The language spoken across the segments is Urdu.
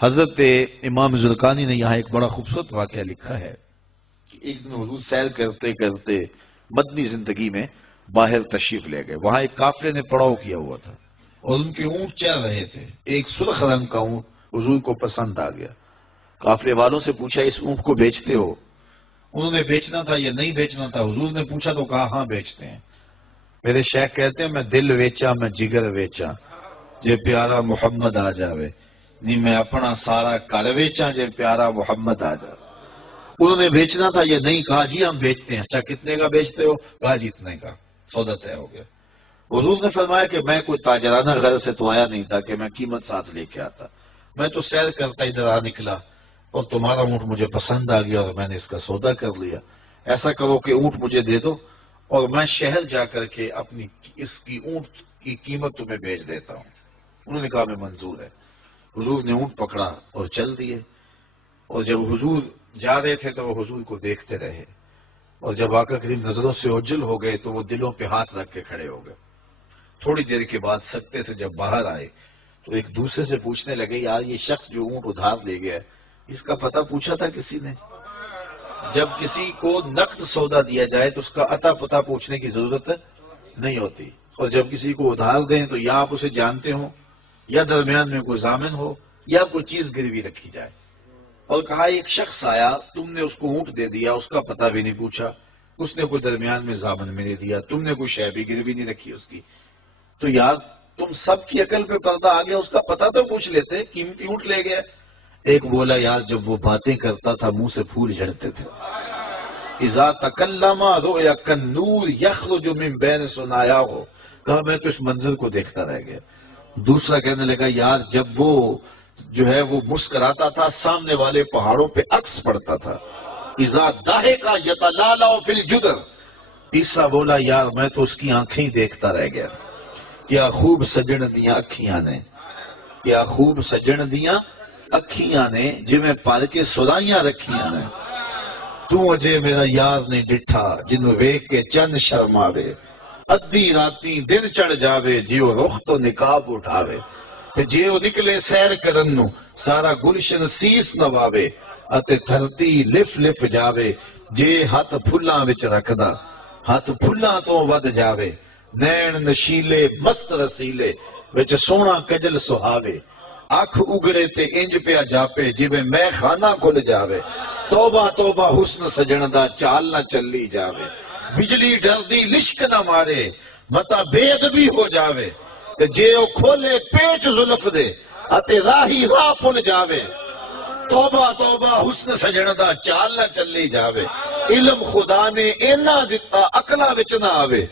حضرت امام زرقانی نے یہاں ایک بڑا خوبصورت واقعہ لکھا ہے کہ ایک دن حضور سیر کرتے کرتے مدنی زندگی میں باہر تشریف لے گئے. وہاں ایک قافلے نے پڑاؤ کیا ہوا تھا اور ان کے اونٹ چل رہے تھے. ایک سرخ رنگ کا اونٹ حضور کو پسند آ گیا. قافلے والوں سے پوچھا اس اونٹ کو بیچتے ہو؟ انہوں نے بیچنا تھا یا نہیں بیچنا تھا. حضور نے پوچھا تو کہا ہاں بیچتے ہیں. میرے شیخ کہتے ہیں میں دل ویچا میں جگر ویچا جے پیارا محمد آ جاوے نہیں میں اپنا سارا کر ویچا جے پیارا محمد آ جاوے. انہوں نے بیچنا تھا یا نہیں؟ کہا جی ہم بیچتے ہیں. اچھا کتنے کا بیچتے ہو؟ کہا جی اتنے کا. سودا طے ہو گیا. حضور نے فرمایا کہ میں کوئی تاجرانہ غرض سے تو آیا نہیں تھا کہ میں قیمت ساتھ لے کے آتا. میں تو سیر کرتا ادھر آ نکلا اور تمہارا اونٹ مجھے پسند آ گیا اور میں نے اس کا سودا کر لیا. ایسا کرو کہ اونٹ مجھے دے دو اور میں شہر جا کر کے اپنی اس کی اونٹ کی قیمت تمہیں بیچ دیتا ہوں. انہوں نے کہا میں منظور ہے. حضور نے اونٹ پکڑا اور چل دیے. اور جب حضور جا رہے تھے تو وہ حضور کو دیکھتے رہے اور جب آقا کریم نظروں سے اوجھل ہو گئے تو وہ دلوں پہ ہاتھ رکھ کے کھڑے ہو گئے. تھوڑی دیر کے بعد سکتے سے جب باہر آئے تو ایک دوسرے سے پوچھنے لگے یار یہ شخص جو اونٹ ادھار لے گیا اس کا پتہ پوچھا تھا کسی نے؟ جب کسی کو نقد سودا دیا جائے تو اس کا عطا پتہ پوچھنے کی ضرورت نہیں ہوتی. اور جب کسی کو ادھار دیں تو یا آپ اسے جانتے ہو یا درمیان میں کوئی ضامن ہو یا کوئی چیز گروی رکھی جائے. اور کہا ایک شخص آیا تم نے اس کو اونٹ دے دیا اس کا پتہ بھی نہیں پوچھا. اس نے کوئی درمیان میں ضامن میں نہیں دیا. تم نے کوئی شے بھی گروی نہیں رکھی اس کی. تو یار تم سب کی عقل پہ پردہ آ گیا. اس کا پتہ تو پوچھ لیتے. قیمتی اونٹ لے گیا. ایک بولا یار جب وہ باتیں کرتا تھا منہ سے پھول جھڑتے تھے. اذا تکلم رؤیا کالنور یخرج من بین ثنایا ہو. کہا میں تو اس منظر کو دیکھتا رہ گیا. دوسرا کہنے لگا یار جب وہ جو ہے وہ مسکراتا تھا سامنے والے پہاڑوں پہ عکس پڑتا تھا. اذا ضحک یتلالع فی الجدر. تیسرا بولا یار میں تو اس کی آنکھیں ہی دیکھتا رہ گیا. کیا خوب سجن دیاں اکھیاں نے, کیا خوب سجن دیاں اکھیاں نے جویں پل کے سرائیاں رکھیاں نے. تو اجے میرا یار نہیں ڈٹھا جنوں ویکھ کے چند شرماوے. ادھی راتی دن چڑھ جاوے جیو رخ تو نقاب اٹھاوے. تے جیو نکلے سیر کرن نو سارا گلشن سیس نواوے. اتے دھرتی لف لف جاوے جے ہاتھ پھلاں وچ رکھدا ہاتھ پھلاں تو ود جاوے. نین نشیلے مست رسیلے وچ سونا کجل سہاوے. اکھ اگڑے تے انج پیا جاپے جویں میں خانہ کھل جاوے. توبہ توبہ حسن سجن دا چال نہ چلی جاوے. بجلی ڈردی لشک نہ مارے متا بید بھی ہو جاوے. تے جے او کھولے پیچ زلف دے اتے راہی راہ پل جاوے. توبہ توبہ حسن سجن دا چال نہ چلی جاوے. علم خدا نے اینا دتا عقلاں وچ نہ آوے.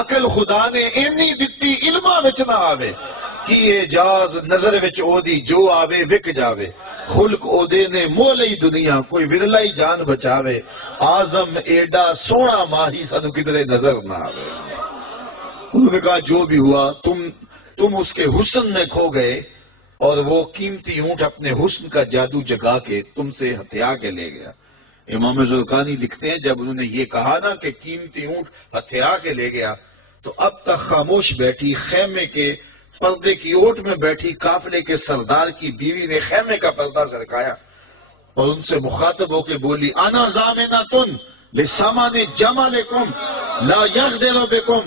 عقل خدا نے اینی دتی علماں وچ نہ آوے. کی اعجاز نظر وچ او دی جو آوے وک جاوے. خلق او دے نے مولئی دنیا کوئی ورلائی جان بچاوے. آزم ایڈا سونا ماہی سانو کدرے نظر نہ آوے. انہوں نے کہا جو بھی ہوا تم اس کے حسن میں کھو گئے اور وہ قیمتی اونٹ اپنے حسن کا جادو جگا کے تم سے ہتھیا کے لے گیا. امام زرقانی لکھتے ہیں جب انہوں نے یہ کہا نا کہ قیمتی اونٹ ہتھیا کے لے گیا تو اب تک خاموش بیٹھی خیمے کے پردے کی اوٹ میں بیٹھی قافلے کے سردار کی بیوی نے خیمے کا پردہ سرکایا اور ان سے مخاطب ہو کے بولی انا ضامنۃ لسامان جمالکم لا یغدر بکم.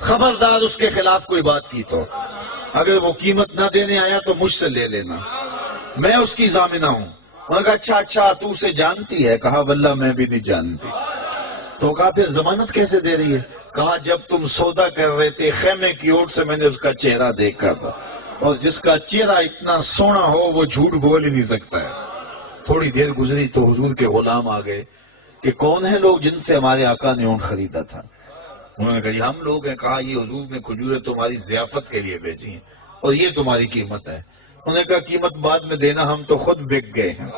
خبردار اس کے خلاف کوئی بات کی تو اگر وہ قیمت نہ دینے آیا تو مجھ سے لے لینا, میں اس کی ضامنہ ہوں. انہوں نے کہا اچھا تو اسے جانتی ہے؟ کہا واللہ میں بھی نہیں جانتی. تو کہا پھر ضمانت کیسے دے رہی ہے؟ کہا جب تم سودا کر رہے تھے خیمے کی اوٹ سے میں نے اس کا چہرہ دیکھا تھا اور جس کا چہرہ اتنا سونا ہو وہ جھوٹ بول ہی نہیں سکتا ہے. تھوڑی دیر گزری تو حضور کے غلام آ گئے کہ کون ہیں لوگ جن سے ہمارے آقا نے اونٹ خریدا تھا. انہوں نے کہا یہ ہم لوگ ہیں. کہا یہ حضور نے کھجوریں تمہاری ضیافت کے لیے بھیجی ہیں اور یہ تمہاری قیمت ہے. انہوں نے کہا قیمت بعد میں دینا ہم تو خود بک گئے ہیں,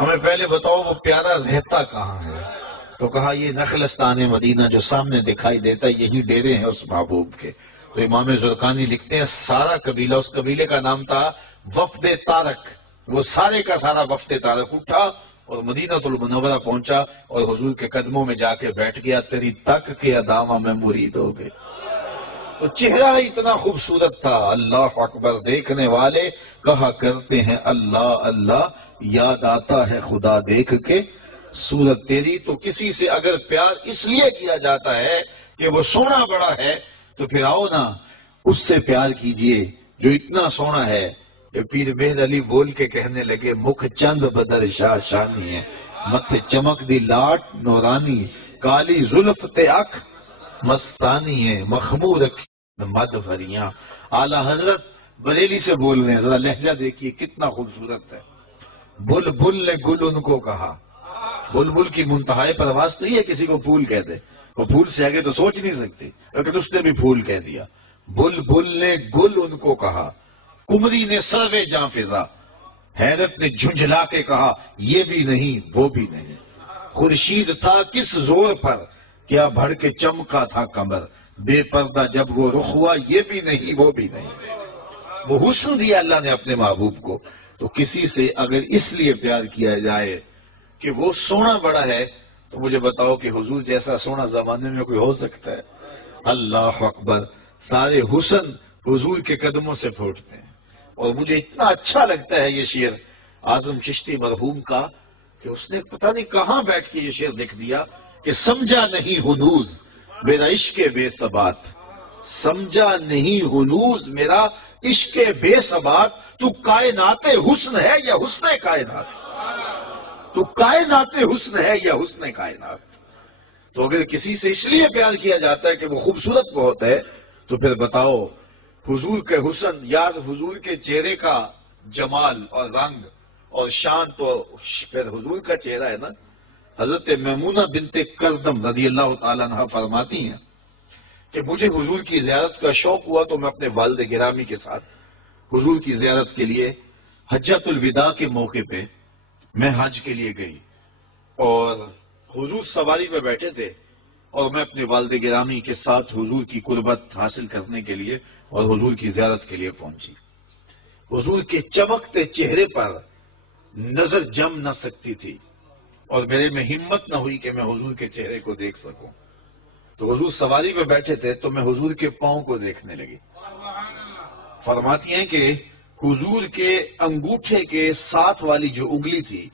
ہمیں پہلے بتاؤ وہ پیارا رہتا کہاں ہے. تو کہا یہ نخلستان مدینہ جو سامنے دکھائی دیتا ہے یہی ڈیرے ہیں اس محبوب کے. تو امام زرقانی لکھتے ہیں سارا قبیلہ, اس قبیلے کا نام تھا وفد طارق, وہ سارے کا سارا وفد طارق اٹھا اور مدینہ المنورہ پہنچا اور حضور کے قدموں میں جا کے بیٹھ گیا. تیری تک کے ادامہ میں مرید ہو گئے. تو چہرہ اتنا خوبصورت تھا، اللہ اکبر، دیکھنے والے کہا کرتے ہیں اللہ اللہ، یاد آتا ہے خدا دیکھ کے صورت تیری۔ تو کسی سے اگر پیار اس لیے کیا جاتا ہے کہ وہ سونا بڑا ہے، تو پھر آؤ نا اس سے پیار کیجئے جو اتنا سونا ہے کہ پیر مہر علی بول کے کہنے لگے، مکھ چند بدر شاہ شانی ہے، متھے چمک دی لاٹ نورانی، کالی زلف تے اکھ مستانی ہے، مخمور مد بھریاں۔ اعلیٰ حضرت بریلی سے بول رہے ہیں، ذرا لہجہ دیکھیے کتنا خوبصورت ہے۔ بلبل نے گل ان کو کہا، بلبل کی منتہائی پرواز تو یہ کسی کو پھول کہتے، وہ پھول سے آگے تو سوچ نہیں سکتے، لیکن اس نے بھی پھول کہہ دیا۔ بلبل نے گل ان کو کہا، کمری نے سروے جاں فضا، حیرت نے جھنجھلا کے کہا یہ بھی نہیں وہ بھی نہیں، خورشید تھا کس زور پر، کیا بڑھ کے چمکا تھا کمر، بے پردہ جب وہ رخ ہوا یہ بھی نہیں وہ بھی نہیں۔ وہ حسن دیا اللہ نے اپنے محبوب کو۔ تو کسی سے اگر اس لیے پیار کیا جائے کہ وہ سونا بڑا ہے، تو مجھے بتاؤ کہ حضور جیسا سونا زمانے میں کوئی ہو سکتا ہے؟ اللہ اکبر، سارے حسن حضور کے قدموں سے پھوٹتے ہیں۔ اور مجھے اتنا اچھا لگتا ہے یہ شعر اعظم چشتی مرحوم کا کہ اس نے پتہ نہیں کہاں بیٹھ کے یہ شعر لکھ دیا کہ سمجھا نہیں ہنوز میرا عشق بے ثبات، سمجھا نہیں ہنوز میرا عشق بے ثبات، تو کائنات حسن ہے یا حسن کائنات، تو کائنات حسن ہے یا حسن کائنات۔ تو اگر کسی سے اس لیے پیار کیا جاتا ہے کہ وہ خوبصورت بہت ہے، تو پھر بتاؤ حضور کے حسن، یاد حضور کے چہرے کا جمال اور رنگ اور شان تو پھر حضور کا چہرہ ہے نا۔ حضرت میمونہ بنت کردم رضی اللہ تعالیٰ عنہ فرماتی ہیں کہ مجھے حضور کی زیارت کا شوق ہوا تو میں اپنے والد گرامی کے ساتھ حضور کی زیارت کے لیے حجۃ الوداع کے موقع پہ میں حج کے لیے گئی، اور حضور سواری پہ بیٹھے تھے اور میں اپنے والد گرامی کے ساتھ حضور کی قربت حاصل کرنے کے لیے اور حضور کی زیارت کے لیے پہنچی۔ حضور کے چمکتے چہرے پر نظر جم نہ سکتی تھی اور میرے میں ہمت نہ ہوئی کہ میں حضور کے چہرے کو دیکھ سکوں۔ تو حضور سواری پہ بیٹھے تھے تو میں حضور کے پاؤں کو دیکھنے لگی۔ فرماتی ہیں کہ حضور کے انگوٹھے کے ساتھ والی جو انگلی تھی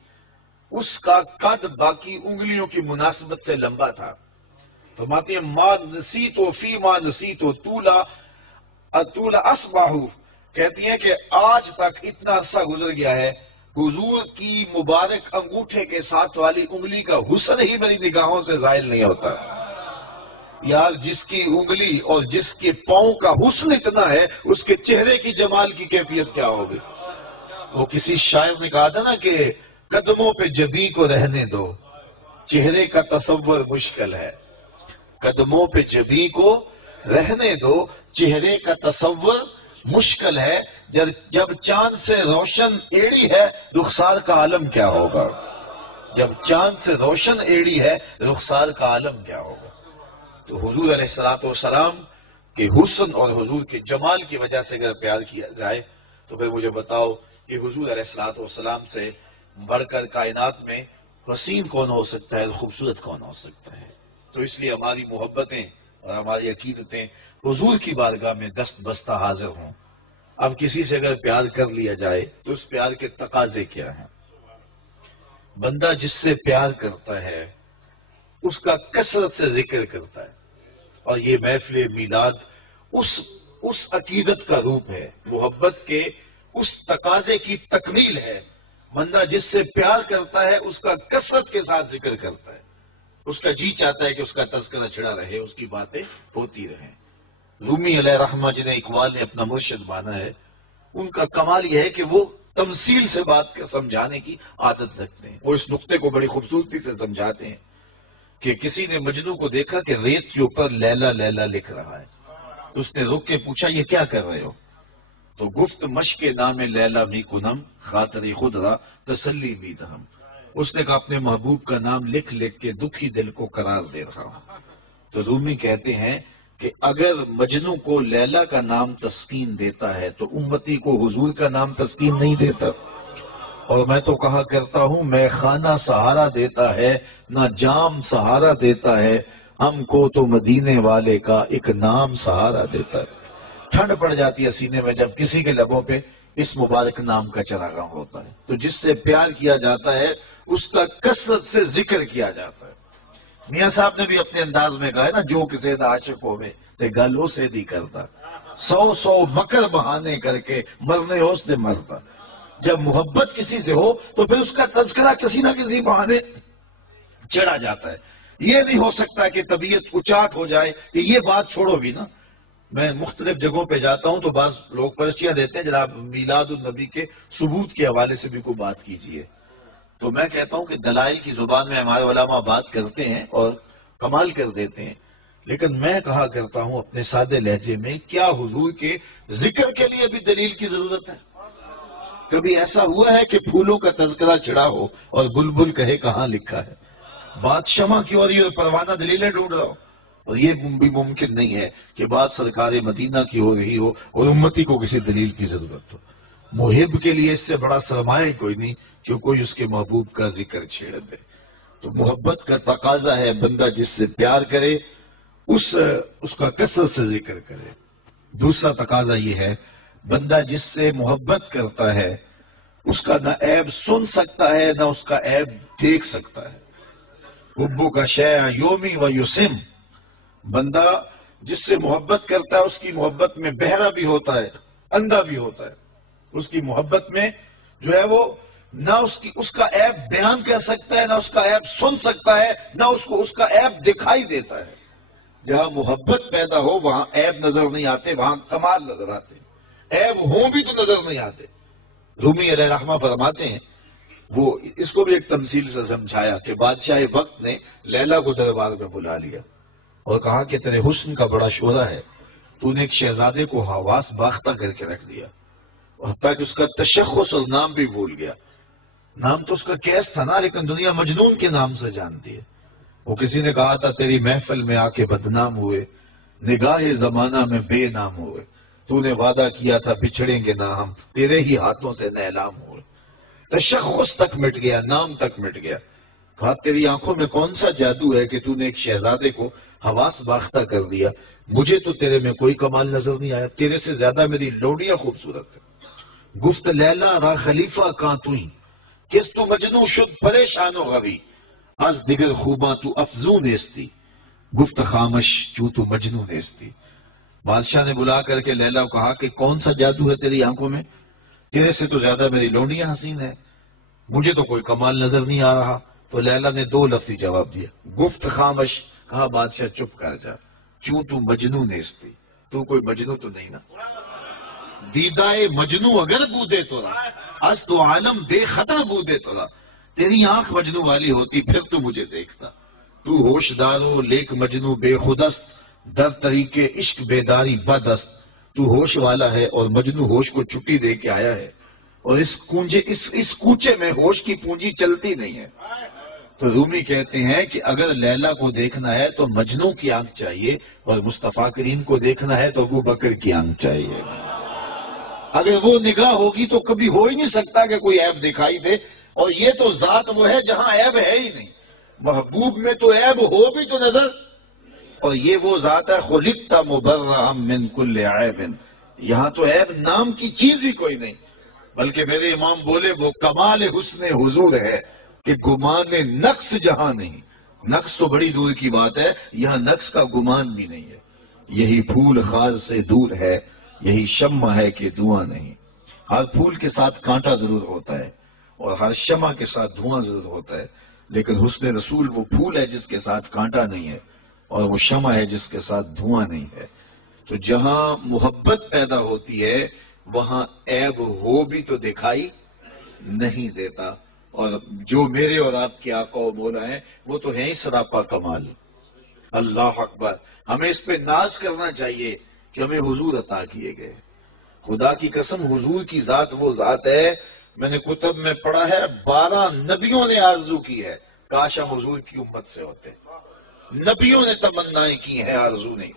اس کا قد باقی انگلیوں کی مناسبت سے لمبا تھا۔ فرماتی ہیں ما نسیت فی ما نسیت طولا اصباحو، کہتی ہیں کہ آج تک اتنا عرصہ گزر گیا ہے، حضور کی مبارک انگوٹھے کے ساتھ والی انگلی کا حسن ہی میری نگاہوں سے زائل نہیں ہوتا۔ یار جس کی انگلی اور جس کے پاؤں کا حسن اتنا ہے، اس کے چہرے کی جمال کی کیفیت کیا ہوگی؟ وہ کسی شاعر نے کہا تھا نا کہ قدموں پہ جبیں کو رہنے دو، چہرے کا تصور مشکل ہے۔ قدموں پہ جبیں کو رہنے دو، چہرے کا تصور مشکل ہے، جب چاند سے روشن ایڑی ہے رخسار کا عالم کیا ہوگا؟ جب چاند سے روشن ایڑی ہے رخسار کا عالم کیا ہوگا؟ تو حضور علیہ السلام کے حسن اور حضور کے جمال کی وجہ سے اگر پیار کیا جائے تو پھر مجھے بتاؤ کہ حضور علیہ السلام سے بڑھ کر کائنات میں حسین کون ہو سکتا ہے، خوبصورت کون ہو سکتا ہے؟ تو اس لیے ہماری محبتیں اور ہماری عقیدتیں حضور کی بارگاہ میں دست بستہ حاضر ہوں۔ اب کسی سے اگر پیار کر لیا جائے تو اس پیار کے تقاضے کیا ہیں؟ بندہ جس سے پیار کرتا ہے اس کا کثرت سے ذکر کرتا ہے، اور یہ محفل میلاد اس عقیدت کا روپ ہے، محبت کے اس تقاضے کی تکمیل ہے۔ بندہ جس سے پیار کرتا ہے اس کا کثرت کے ساتھ ذکر کرتا ہے، اس کا جی چاہتا ہے کہ اس کا تذکرہ چھڑا رہے، اس کی باتیں ہوتی رہیں۔ رومی علیہ رحمہ جنہیں اقبال نے اپنا مرشد مانا ہے، ان کا کمال یہ ہے کہ وہ تمثیل سے بات سمجھانے کی عادت رکھتے ہیں۔ وہ اس نقطے کو بڑی خوبصورتی سے سمجھاتے ہیں کہ کسی نے مجنو کو دیکھا کہ ریت کے اوپر لیلا لیلا لکھ رہا ہے، اس نے رک کے پوچھا یہ کیا کر رہے ہو؟ تو گفت مشق نام لیلا می کنم خاطری خود را تسلی می دہم، اس نے کہا اپنے محبوب کا نام لکھ لکھ کے دکھی دل کو قرار دے رہا ہوں۔ تو رومی کہتے ہیں کہ اگر مجنو کو لیلا کا نام تسکین دیتا ہے تو امتی کو حضور کا نام تسکین نہیں دیتا۔ اور میں تو کہا کرتا ہوں میں خانہ سہارا دیتا ہے نہ جام سہارا دیتا ہے، ہم کو تو مدینے والے کا ایک نام سہارا دیتا ہے۔ ٹھنڈ پڑ جاتی ہے سینے میں جب کسی کے لبوں پہ اس مبارک نام کا چراغاں ہوتا ہے، تو جس سے پیار کیا جاتا ہے اس کا کثرت سے ذکر کیا جاتا ہے۔ میاں صاحب نے بھی اپنے انداز میں کہا ہے نا، جو کسی عاشق ہوے تے گلوں سے دی کرتا، 100 مکر بہانے کر کے مرنے ہو اس نے مرتا۔ جب محبت کسی سے ہو تو پھر اس کا تذکرہ کسی نہ کسی بہانے چڑھا جاتا ہے۔ یہ نہیں ہو سکتا کہ طبیعت اچاٹ ہو جائے کہ یہ بات چھوڑو بھی نا۔ میں مختلف جگہوں پہ جاتا ہوں تو بعض لوگ پرچیاں دیتے ہیں جناب میلاد النبی کے ثبوت کے حوالے سے بھی کوئی بات کیجیے، تو میں کہتا ہوں کہ دلائل کی زبان میں ہمارے علماء بات کرتے ہیں اور کمال کر دیتے ہیں، لیکن میں کہا کرتا ہوں اپنے سادے لہجے میں، کیا حضور کے ذکر کے لیے بھی دلیل کی ضرورت ہے؟ کبھی ایسا ہوا ہے کہ پھولوں کا تذکرہ چڑھا ہو اور بلبل کہے کہاں لکھا ہے؟ بات شمع کی ہو رہی ہے، پروانہ دلیلیں ڈھونڈ رہا ہو، اور یہ بھی ممکن نہیں ہے کہ بات سرکار مدینہ کی ہو رہی ہو اور امتی کو کسی دلیل کی ضرورت ہو۔ محب کے لیے اس سے بڑا سرمایہ کوئی نہیں کہ کوئی اس کے محبوب کا ذکر چھیڑ دے۔ تو محبت کا تقاضا ہے بندہ جس سے پیار کرے اس کا کثرت سے ذکر کرے۔ دوسرا تقاضا یہ ہے بندہ جس سے محبت کرتا ہے اس کا نہ عیب سن سکتا ہے نہ اس کا عیب دیکھ سکتا ہے۔ حبو کا شیع یومی و یسم، بندہ جس سے محبت کرتا ہے اس کی محبت میں بہرا بھی ہوتا ہے، اندھا بھی ہوتا ہے۔ اس کی محبت میں جو ہے وہ نہ اس کا عیب بیان کر سکتا ہے، نہ اس کا عیب سن سکتا ہے، نہ اس کو اس کا عیب دکھائی دیتا ہے۔ جہاں محبت پیدا ہو وہاں عیب نظر نہیں آتے، وہاں کمال نظر آتے، عیب ہوں بھی تو نظر نہیں آتے۔ رومی علیہ رحمہ فرماتے ہیں، وہ اس کو بھی ایک تمثیل سے سمجھایا کہ بادشاہ وقت نے لیلا کو دربار میں بلا لیا اور کہا کہ تیرے حسن کا بڑا شعلہ ہے، تو نے ایک شہزادے کو حواس باختہ کر کے رکھ دیا، اور حتیٰ کہ اس کا تشخص اور نام بھی بھول گیا۔ نام تو اس کا کیس تھا نا، لیکن دنیا مجنون کے نام سے جانتی ہے۔ وہ کسی نے کہا تھا تیری محفل میں آ کے بدنام ہوئے، نگاہ زمانہ میں بے نام ہوئے، تو نے وعدہ کیا تھا بچھڑیں گے نہ ہم، تیرے ہی ہاتھوں سے نیلام ہوئے۔ تشخص تک مٹ گیا، نام تک مٹ گیا۔ کہا تیری آنکھوں میں کون سا جادو ہے کہ تو نے ایک شہزادے کو حواس باختہ کر دیا؟ مجھے تو تیرے میں کوئی کمال نظر نہیں آیا، تیرے سے زیادہ میری لوڈیاں خوبصورت ہے۔ گفت لیلا را خلیفہ کاں توئی، کس تو مجنو شد پریشان و غوی، از دیگر خوباں تو افزون نیستی، گفت خامش چوں تو مجنو نیستی۔ بادشاہ نے بلا کر کے لیلا کو کہا کہ کون سا جادو ہے تیری آنکھوں میں؟ تیرے سے تو زیادہ میری لونڈیاں حسین ہے، مجھے تو کوئی کمال نظر نہیں آ رہا۔ تو لیلا نے 2 لفظی جواب دیا، گفت خامش، کہا بادشاہ چپ کر جا، چوں تو مجنو نیستی، تو کوئی مجنو تو نہیں نا۔ دیدائے مجنو اگر بودے تولا، از تو عالم بے خطر بودے تولا، تیری آنکھ مجنو والی ہوتی پھر تو مجھے دیکھتا۔ تو ہوشدارو لیک مجنو بے خودست، در طریقے عشق بیداری بدست، تو ہوش والا ہے اور مجنو ہوش کو چھٹی دے کے آیا ہے، اور اس کوچے میں ہوش کی پونجی چلتی نہیں ہے۔ تو رومی کہتے ہیں کہ اگر لیلا کو دیکھنا ہے تو مجنو کی آنکھ چاہیے، اور مصطفیٰ کریم کو دیکھنا ہے تو ابو بکر کی آنکھ چاہیے۔ اگر وہ نگاہ ہوگی تو کبھی ہو ہی نہیں سکتا کہ کوئی عیب دکھائی دے، اور یہ تو ذات وہ ہے جہاں عیب ہے ہی نہیں۔ محبوب میں تو عیب ہو بھی تو نظر، اور یہ وہ ذات ہے خلقت مبرئا من کل عیب، یہاں تو عیب نام کی چیز ہی کوئی نہیں، بلکہ میرے امام بولے وہ کمال حسن حضور ہے کہ گمان نقص جہاں نہیں۔ نقص تو بڑی دور کی بات ہے، یہاں نقص کا گمان بھی نہیں ہے۔ یہی پھول خار سے دور ہے، یہی شمع ہے کہ دھواں نہیں۔ ہر پھول کے ساتھ کانٹا ضرور ہوتا ہے اور ہر شمع کے ساتھ دھواں ضرور ہوتا ہے، لیکن حسن رسول وہ پھول ہے جس کے ساتھ کانٹا نہیں ہے، اور وہ شمع ہے جس کے ساتھ دھواں نہیں ہے۔ تو جہاں محبت پیدا ہوتی ہے وہاں عیب ہو بھی تو دکھائی نہیں دیتا، اور جو میرے اور آپ کے آقا و مولا ہیں وہ تو ہیں ہی سراپا کمال۔ اللہ اکبر، ہمیں اس پہ ناز کرنا چاہیے کہ ہمیں حضور عطا کیے گئے۔ خدا کی قسم حضور کی ذات وہ ذات ہے، میں نے کتب میں پڑھا ہے 12 نبیوں نے آرزو کی ہے کاش ہم حضور کی امت سے ہوتے، نبیوں نے تمنائیں کی ہیں، آرزو نہیں۔